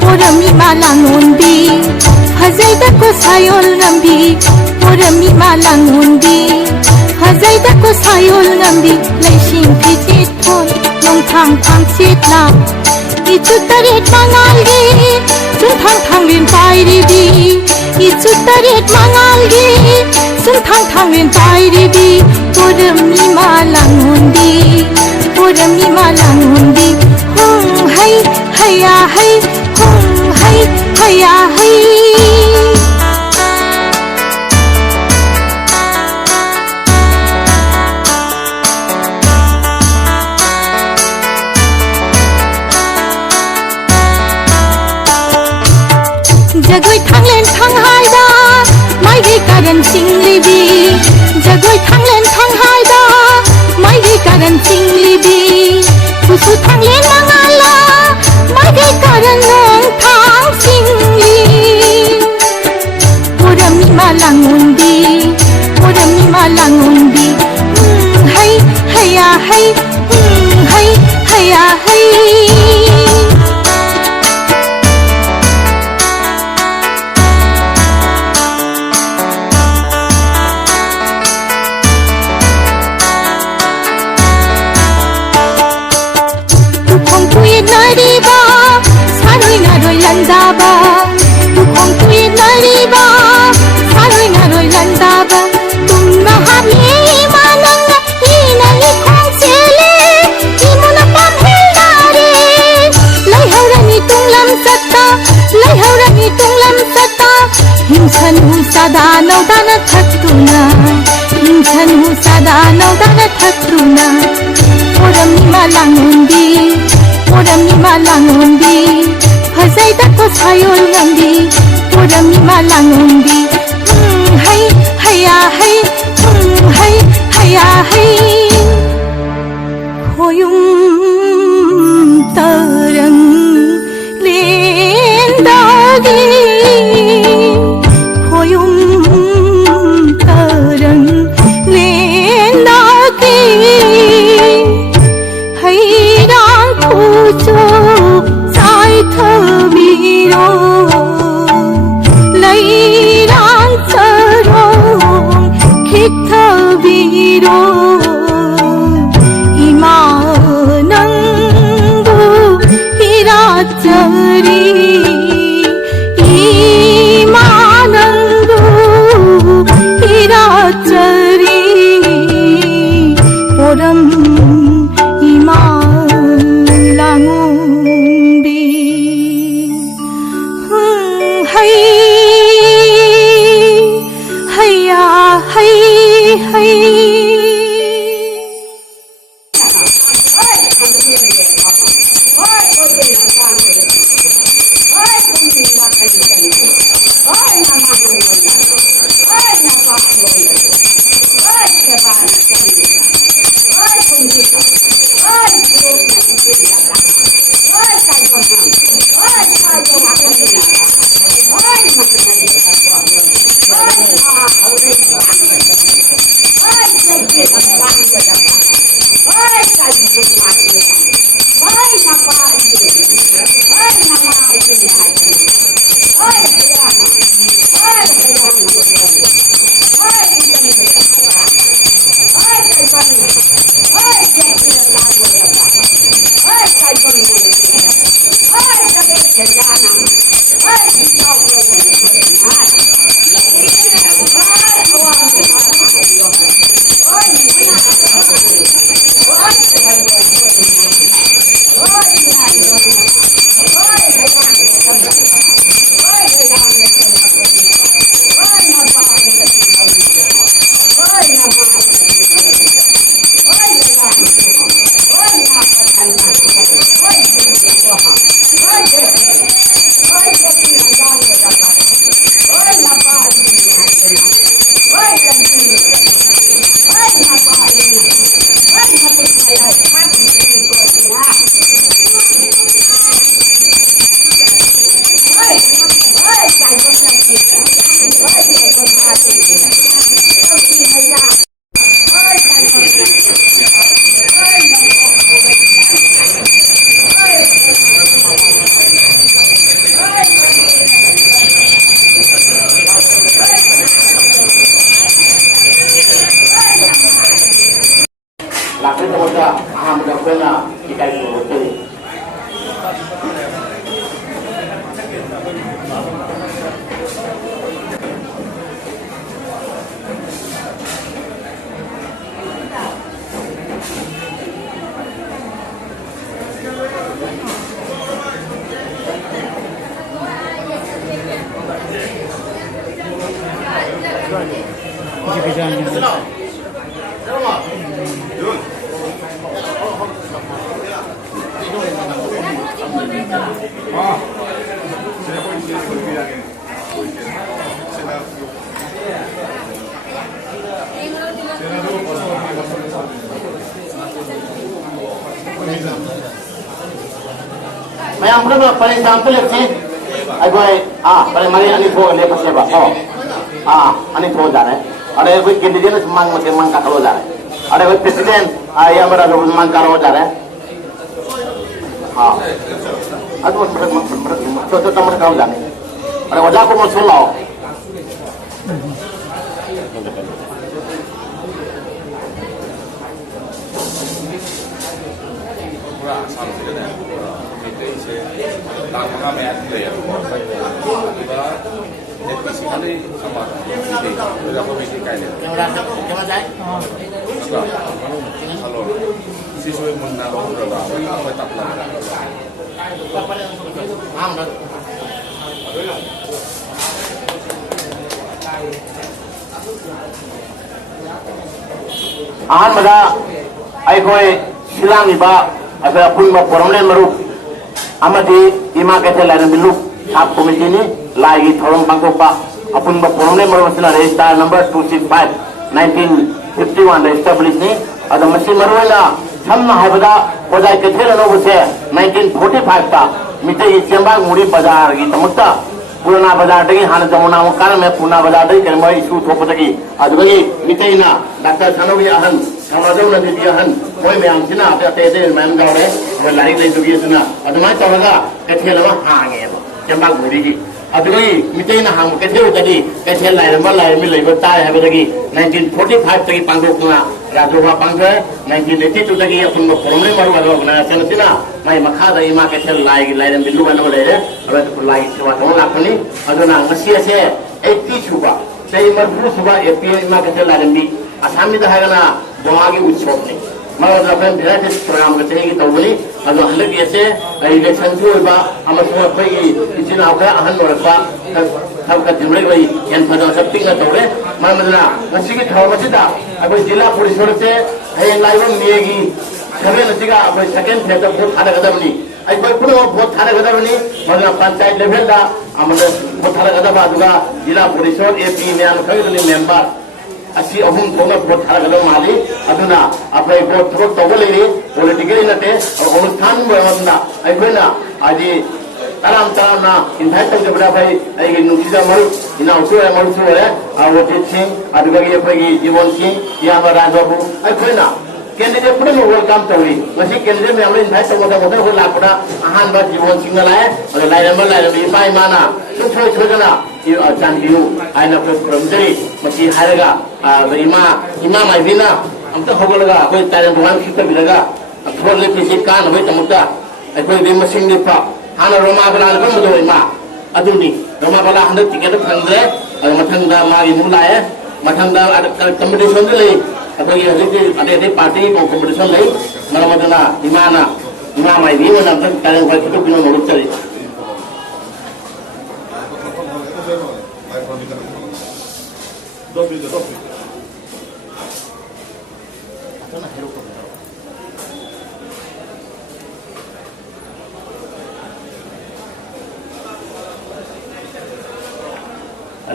Porami malangundi Hazaida ko sayol ngambi Porami malangundi Hazaida ko sayol ngambi Laising pitit pon Nong thang thang sitla Itu tarit mangalgi Sun thang thang rin pai ribi Itu tarit mangalgi Sun thang thang rin pai ribi Porami malangundi Porami malangundi Hong hai haya hai Hong hai haya hai Jagoi thang len thang hai da Mai gi karan sing libi Jagoi thang len thang hai da Mai gi karan sing libi Susu thang len mangala Mai gi karan nong thang sing li Porami malangundi Porami malangundi Hai haya hai Hai haya hai nariba saroi naroi landaba tukhong tui nariba saroi naroi landaba tumna hami mananga hina ikhong sele imuna pam hilare lai haurani tunglam satta lai haurani tunglam satta himsan hu sada naudana thattuna himsan hu sada naudana thattuna porami malangundi Porami malangundi Hazaida ko sayol ngambi Porami malangundi Hai haya hai Hai haya hai Hoyum tarang lendagi Hoyum tarang lendagi Hai Pujo sai thamiro lai rang sarong khit thamiro imanang bu hirachari imanang bu hirachari poram langundi hai haya hai hai मैं हम लोग पहले example लेते हैं आई कोई पहले मरे अनित हो ले पसे बा अनित हो जा रहे हैं अरे कोई कैंडिडेट मांग मत मांग का हो जा रहे हैं अरे कोई प्रेसिडेंट ये हमारा जो मांग का हो जा रहा है अरे मत तो मत का हो जाने अरे वजह को मत सुन लाओ Tangga meat ya, tiba jadi sekali sama ini, sudah komisi kaya. Kalau siswa menaruh berapa, apa tak lah. Ahan mada, ay koy silang iba, ay pun berproblem meruk. Amadi ima kete lain bilu sab komisi ini lagi tolong bangkok pak apun berproblem merupakan register number 265 1951 established ni ada masih merupakan sama habda pada kete lalu bersih 1945 ta mite Jembang Muri Bazar gitu mutta पुराना बाजार दगी हाने जमुना मुकार में पुराना बाजार दगी कर मैं issue थोप दगी अदुगी मितेना डॉक्टर सानोगी अहन समाजो नदी अहन कोई में आंसिना आपे तेदे मैम गावरे वो लाइक ले दुगी सुना अदुमा चलगा कथेलवा हांगे जम्बा गुरीगी अदुगी मितेना हांग कथेउ दगी कथेल लाइरम लाइरम लेबो ताय हबदगी 1945 तगी पांगोकना राजोवा पांगे 1982 तगी अपन प्रॉब्लम मारू अदुगना चनसिना mai makada ima kethel lai laidam bilu bana le aba to lai sewa thong la khani aduna ngasi ase 80 chuba sei marbu suba API ima kethel laidam bi asami da hagana boagi utshop ni mara da pen bhera program ke tegi tawli adu halak ase election chu ba amasu bai ichina ka ahan norpa thab ka dimre bai yan phada sapting na tawre mamala ngasi ki thawmasida abai jila police se hay laibam niegi खबरे नसीगा अब second phase of vote थाने गदबनी आई कोई पुनो vote थाने गदबनी मगर panchayat level दा हमने vote थाने गदबा दुगा जिला police और AP ने अन खगदनी मेंबर असी अहुम थोना vote थाने गदब माली अदुना अपने vote थ्रो तवलेनी पॉलिटिकली नते और अनुष्ठान बवंदा आई कोना आजी तराम तराम ना इनवाइट तक बड़ा भाई आई नुसिदा मल इना उसे मल सुरे आ वो सिंह अदुगा ये पगी जीवन सिंह या राजबाबू आई कोना कैंडिडेट पुणे में वेलकम तौरी मसी कैंडिडेट में हमने इनवाइट तौगा मोदर हो लापड़ा आहान बा जीवन सिंह लाए और लाइरम इपाई माना सुखोय छोजना चांदियु आइना प्रमजरी मसी हारेगा इमा माइबिना हमता होगलगा कोई तारे भगवान खित बिलगा थोरले पिसी कान होय तमुता कोई दे मसिंग निपा हाना रोमा बला बम दो इमा अदुनी रोमा बला हंद टिकट फंगरे और मथंगदा मागी मुलाए मथंगदा कंपटीशन ले अभी हजिकी अदे पार्टी कंपटीशन ले मरमदना इमाना इमा माइबी में नंतर कारण भाई कितो किनो नोट चले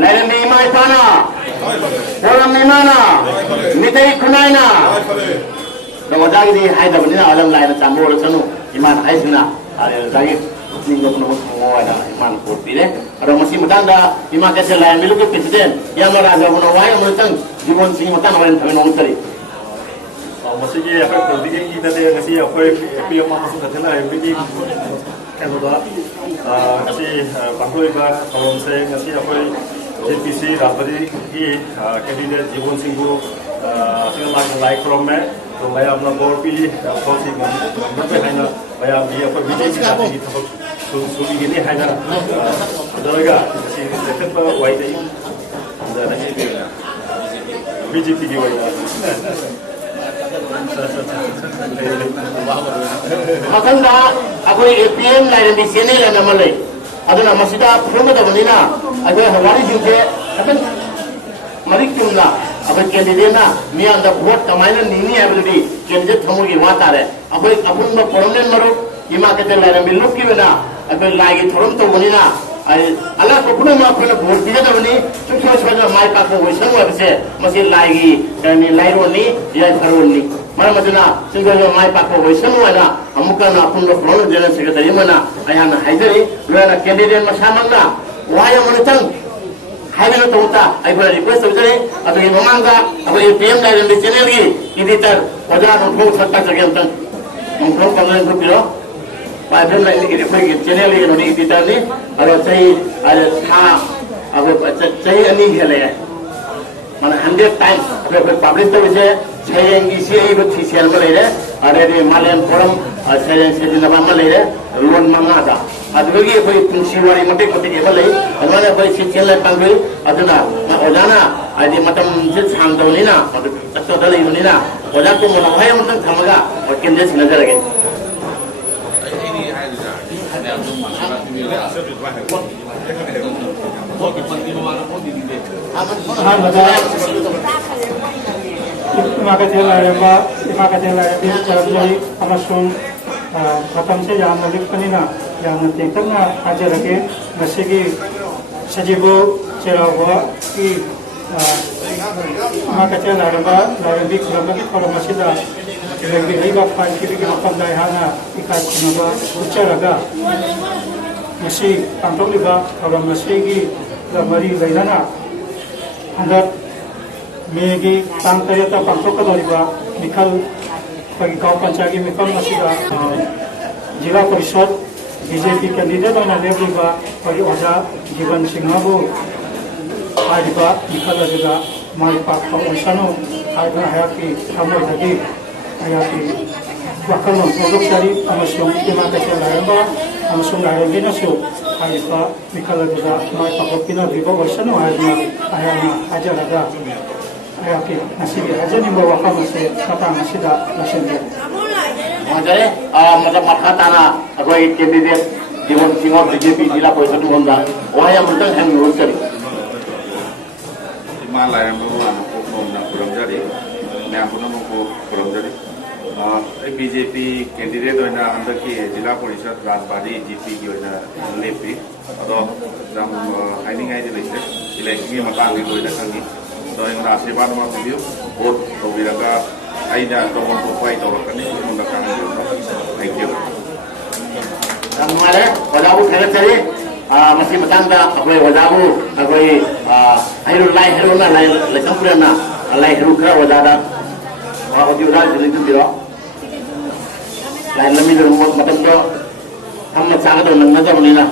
लाइन में इमा इपाना Orang di mana? Mitai kunaina. 오자기니 하이다보니나 얼른 라인은 잠보를 저는 이만 하이스나 오자기 ningo pun mau ada iman kopi deh. Ada masih mutanda iman kesel lain milu ke presiden yang meraja pun awai mutang jiwon sing mutang awai thame nong teri. masih dia apa politik kita dia ngasih apa yang masuk ke dalam politik kan betul ngasih bangkoi ba kalau saya ngasih apa JPC rapori ini kandidat jiwon singgu tinggal like from me तो मैं अपना board भी बहुत ही गंभीर है ना मैं अब ये पर बीजेपी जाती है तो सुनी के लिए है ना जरूरगा किसी लेटर पर वाई नहीं जरा नहीं देगा बीजेपी की Y makanya aku APM lain di sini lah nama lain ada nama sudah promo dah bani na aku hawari juga tapi mari cuma apa candidate na ni anda vote kamaina nini ability candidate kamu ki wata re apa apun ma permanent maru ima kete lain milu ki bena apa lagi thorum to bani na Allah ko puna ma puna vote diga dah bani cuci cuci mai ka ko waisan wa bise masih lagi ni lairo ni ya tharun ni mana madina singgah mai pa ko waisan wa na amuka na apun lo prono jena secretary mana ayana haidari lana candidate ma samanga waya monitang highway तो होता आई बोला request हो जाए अब ये ममांगा अब ये PM line में चैनल की इधर हजार उनको सत्ता जगह हम तक उनको कमरे को पिरो पीएम लाइन की कोई चैनल की नोनी इधर नहीं और सही अरे था अब सही अन्य खेले हैं माने 100 टाइम्स अब पब्लिक तो वैसे सही इसी को थीसियल में ले रहे अरे ये मालयम फोरम सही से जिन्ना में ले रहे लोन मांगा था अदुगी कोई तुलसीवारी मटे कोटे के बले अदवाने कोई सिचेल पंगल अदना ओजाना आदि मतम से सांगदौनी ना तत्तो दले युनी ना ओजा को मनोहय मतम थमगा और केंद्र से नजर लगे ini ada yang belum masalah ini lah mau dipanggil mana mau dididik मतमसे यामना लिखपनिना यामना तेंतना हाजरके मसिगी सजीबो चेरावा की माकचे लारबा लारबी खरबगी खरमसिदा लेबी हैबा फाइल की बिग मकम दायहाना इकाय खुनबा उच्चरगा मसि पांथोलिबा खरमसिगी मरी लैलाना हंदर मेगी तांतयता पांथोकदरिबा मिखल गाँव पंचायत मिफम जिला परिषद बीजेपी कैंडिडेट होना लेबा ओजा जीवन सिंह मिखल माई पाक ओसनो की थमोदी वखल फोदोक्चरी इमा कैसे लाइबा लाइबीनसु मिखल माई पाकोपीनबीब ओसनो हाजरगा हाजनिबा वखम से मतंग लसनदे jadi मतलब माथा ताना अगोई कैंडिडेट जीवन सिंह बीजेपी जिला परिषद होंदा वहाँ yang penting हम रोज करी Malay yang berwarna hukum dan kurang jadi, yang pun mau kurang jadi. BJP candidate itu anda ki जिला परिषद राजबाड़ी GP की लेपी atau dalam ini ngai di list eleksi matang itu kami so yang nasiban mau video vote to biraga aida to mau pai to kami menggunakan itu thank you Kemarin wajabu saya cari masih bertanda apa wajabu apa Hairul na lai campur na lai Hairul kera wajada di udah jadi itu biro lain lebih dari macam tu kami sangat tu nang macam ni lah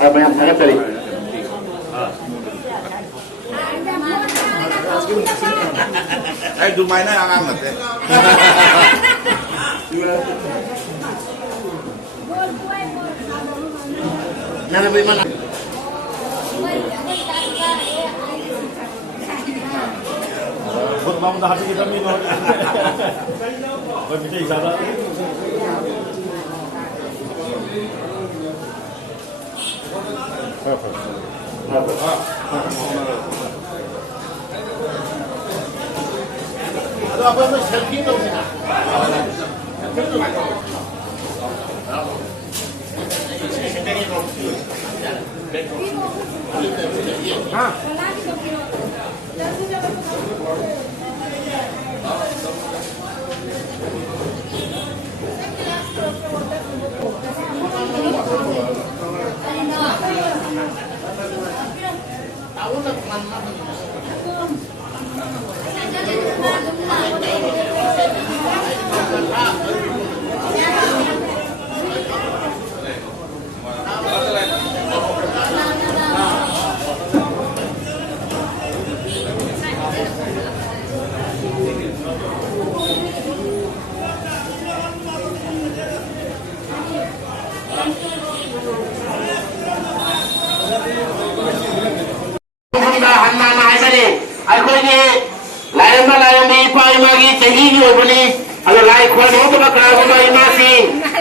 apa yang sangat cari Dumai na ang angat eh. Nana bagaimana? Buat mau dah hati kita minum. Bisa isada. Apa yang selfie tu sih?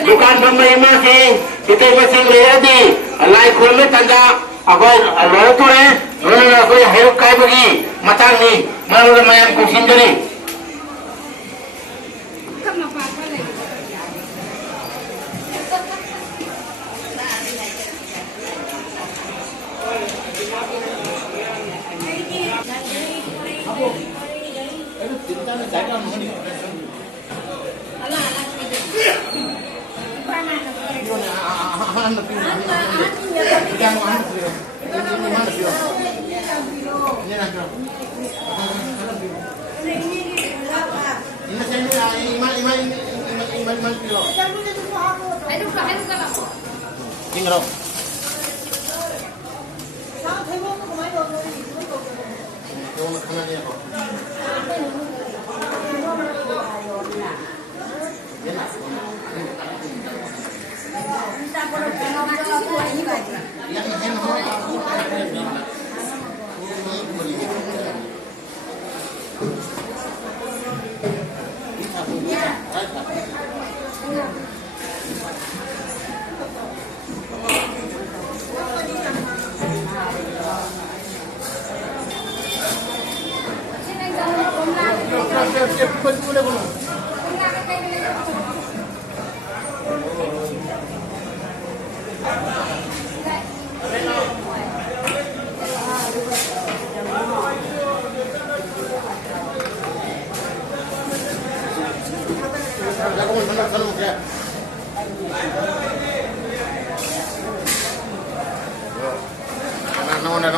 दुकान फंबा इमासिंग इतने मसिंग लेदी लाई खुल में तंजा अगर लोग तो रहे उन्होंने कोई हेल्प काय बगी मतांग नहीं मैं उन्हें मैं कुछ injury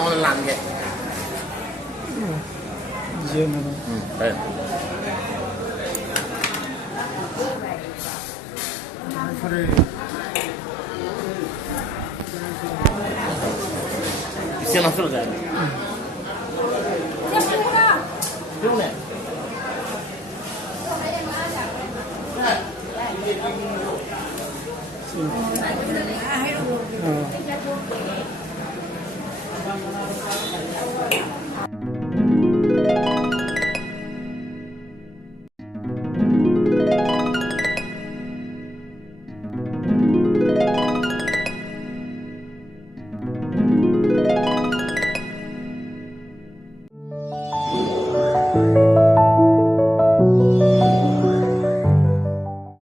nó làm vậy riêng đây xem nó sửa rồi đúng này 어.